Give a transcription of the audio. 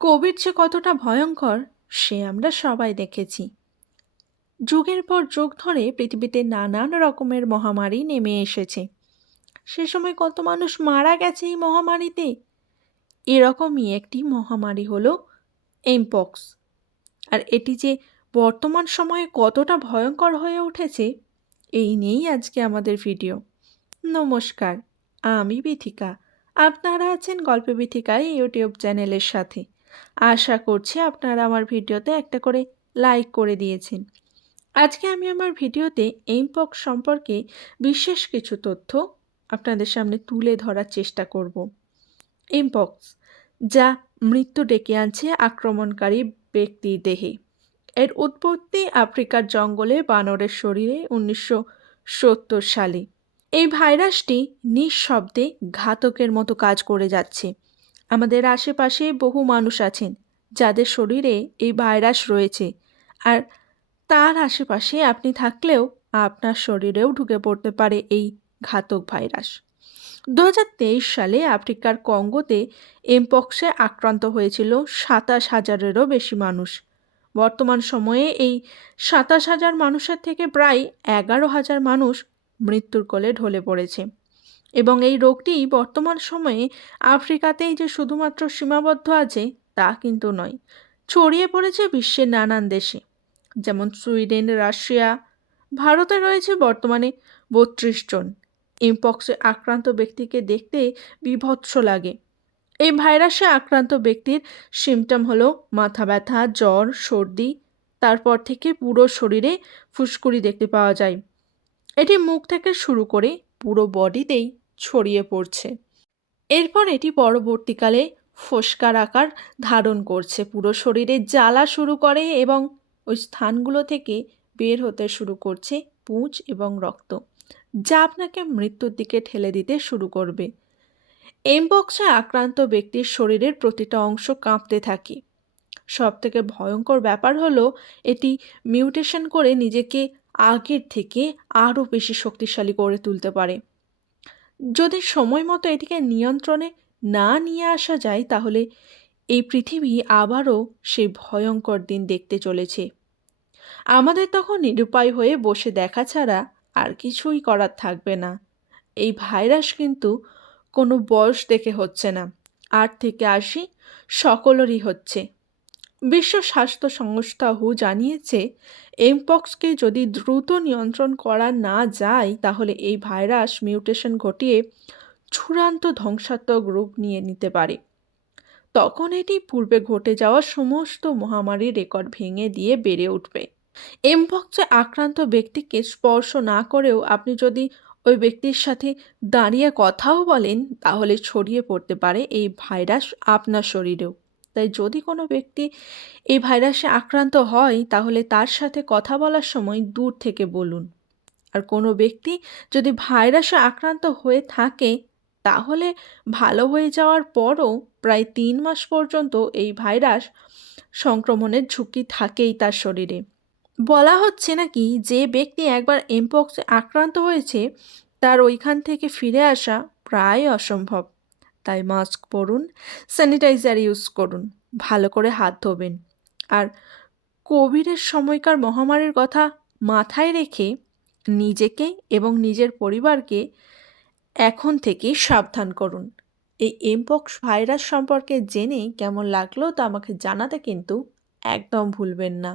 Covid যে কতটা ভয়ঙ্কর, সে আমরা সবাই দেখেছি। যুগের পর যুগ ধরে পৃথিবীতে নানান রকমের মহামারী নেমে এসেছে। সে সময় কত মানুষ মারা গেছে এই মহামারীতে? এরকমই একটি মহামারী হলো এমপক্স আর এটি যে বর্তমান সময়ে কতটা ভয়ঙ্কর হয়ে উঠেছে, এই নিয়েই আজকে আমাদের ভিডিও। নমস্কার, আমি বিথিকা। আপনারা আছেন গল্প বিথিকায় ইউটিউব চ্যানেলের সাথে। আশা করছি আপনারা আমার ভিডিওতে একটা করে লাইক করে দিয়েছেন। আজকে আমি আমার ভিডিওতে এইমপক্স সম্পর্কে বিশেষ কিছু তথ্য আপনাদের সামনে তুলে ধরার চেষ্টা করব। এমপক্স যা মৃত্যু ডেকে আনছে আক্রমণকারী ব্যক্তির দেহে। এর উৎপত্তি আফ্রিকার জঙ্গলে বানরের শরীরে উনিশশো সত্তর সালে। এই ভাইরাসটি নিঃশব্দে ঘাতকের মতো কাজ করে যাচ্ছে। আমাদের আশেপাশে বহু মানুষ আছেন, যাদের শরীরে এই ভাইরাস রয়েছে। আর তার আশেপাশে আপনি থাকলেও আপনার শরীরেও ঢুকে পড়তে পারে এই ঘাতক ভাইরাস। দু হাজার তেইশ সালে আফ্রিকার কঙ্গোতে এমপক্সে আক্রান্ত হয়েছিল সাতাশ হাজারেরও বেশি মানুষ। বর্তমান সময়ে এই সাতাশ হাজার মানুষের থেকে প্রায় এগারো হাজার মানুষ মৃত্যুর কোলে ঢলে পড়েছে। এবং এই রোগটি বর্তমান সময়ে আফ্রিকাতেই যে শুধুমাত্র সীমাবদ্ধ আছে, তা কিন্তু নয়। ছড়িয়ে পড়েছে বিশ্বের নানান দেশে, যেমন সুইডেন, রাশিয়া। ভারতে রয়েছে বর্তমানে বত্রিশ জন। ইমপক্সে আক্রান্ত ব্যক্তিকে দেখতে বিভৎস লাগে। এই ভাইরাসে আক্রান্ত ব্যক্তির সিমটম হলো মাথা ব্যথা, জ্বর, সর্দি, তারপর থেকে পুরো শরীরে ফুসকুড়ি দেখতে পাওয়া যায়। এটি মুখ থেকে শুরু করে পুরো বডিতেই ছড়িয়ে পড়ছে। এরপর এটি পরবর্তীকালে ফোসকার আকার ধারণ করছে। পুরো শরীরে জ্বালা শুরু করে এবং ওই স্থানগুলো থেকে বের হতে শুরু করছে পুঁজ এবং রক্ত, যা আপনাকে মৃত্যুর দিকে ঠেলে দিতে শুরু করবে। এমবক্সে আক্রান্ত ব্যক্তির শরীরের প্রতিটা অংশ কাঁপতে থাকে। সব থেকে ভয়ঙ্কর ব্যাপার হলো, এটি মিউটেশন করে নিজেকে আগের থেকে আরও বেশি শক্তিশালী করে তুলতে পারে। যদি সময় মতো এটিকে নিয়ন্ত্রণে না নিয়ে আসা যায়, তাহলে এই পৃথিবী আবারও সেই ভয়ঙ্কর দিন দেখতে চলেছে। আমাদের তখন নিরুপায় হয়ে বসে দেখা ছাড়া আর কিছুই করার থাকবে না। এই ভাইরাস কিন্তু কোনো বয়স দেখে হচ্ছে না। আট থেকে আশি সকলেরই হচ্ছে। বিশ্ব স্বাস্থ্য সংস্থা হু জানিয়েছে, এমপক্সকে যদি দ্রুত নিয়ন্ত্রণ করা না যায়, তাহলে এই ভাইরাস মিউটেশন ঘটিয়ে চূড়ান্ত ধ্বংসাত্মক রূপ নিয়ে নিতে পারে। তখন এটি পূর্বে ঘটে যাওয়া সমস্ত মহামারীর রেকর্ড ভেঙে দিয়ে বেড়ে উঠবে। এমপক্সে আক্রান্ত ব্যক্তিকে স্পর্শ না করেও আপনি যদি ওই ব্যক্তির সাথে দাঁড়িয়ে কথাও বলেন, তাহলে ছড়িয়ে পড়তে পারে এই ভাইরাস আপনার শরীরেও। তাই যদি কোনো ব্যক্তি এই ভাইরাসে আক্রান্ত হয়, তাহলে তার সাথে কথা বলার সময় দূর থেকে বলুন। আর কোনো ব্যক্তি যদি ভাইরাসে আক্রান্ত হয়ে থাকে, তাহলে ভালো হয়ে যাওয়ার পরও প্রায় তিন মাস পর্যন্ত এই ভাইরাস সংক্রমণের ঝুঁকি থাকেই তার শরীরে। বলা হচ্ছে নাকি যে ব্যক্তি একবার এমপক্সে আক্রান্ত হয়েছে, তার ওইখান থেকে ফিরে আসা প্রায় অসম্ভব। তাই মাস্ক পরুন স্যানিটাইজার ইউজ করুন, ভালো করে হাত ধোবেন। আর কোভিডের সময়কার মহামারীর কথা মাথায় রেখে নিজেকে এবং নিজের পরিবারকে এখন থেকে সাবধান করুন। এই এমপক্স ভাইরাস সম্পর্কে জেনে কেমন লাগল তা আমাকে জানাতে কিন্তু একদম ভুলবেন না।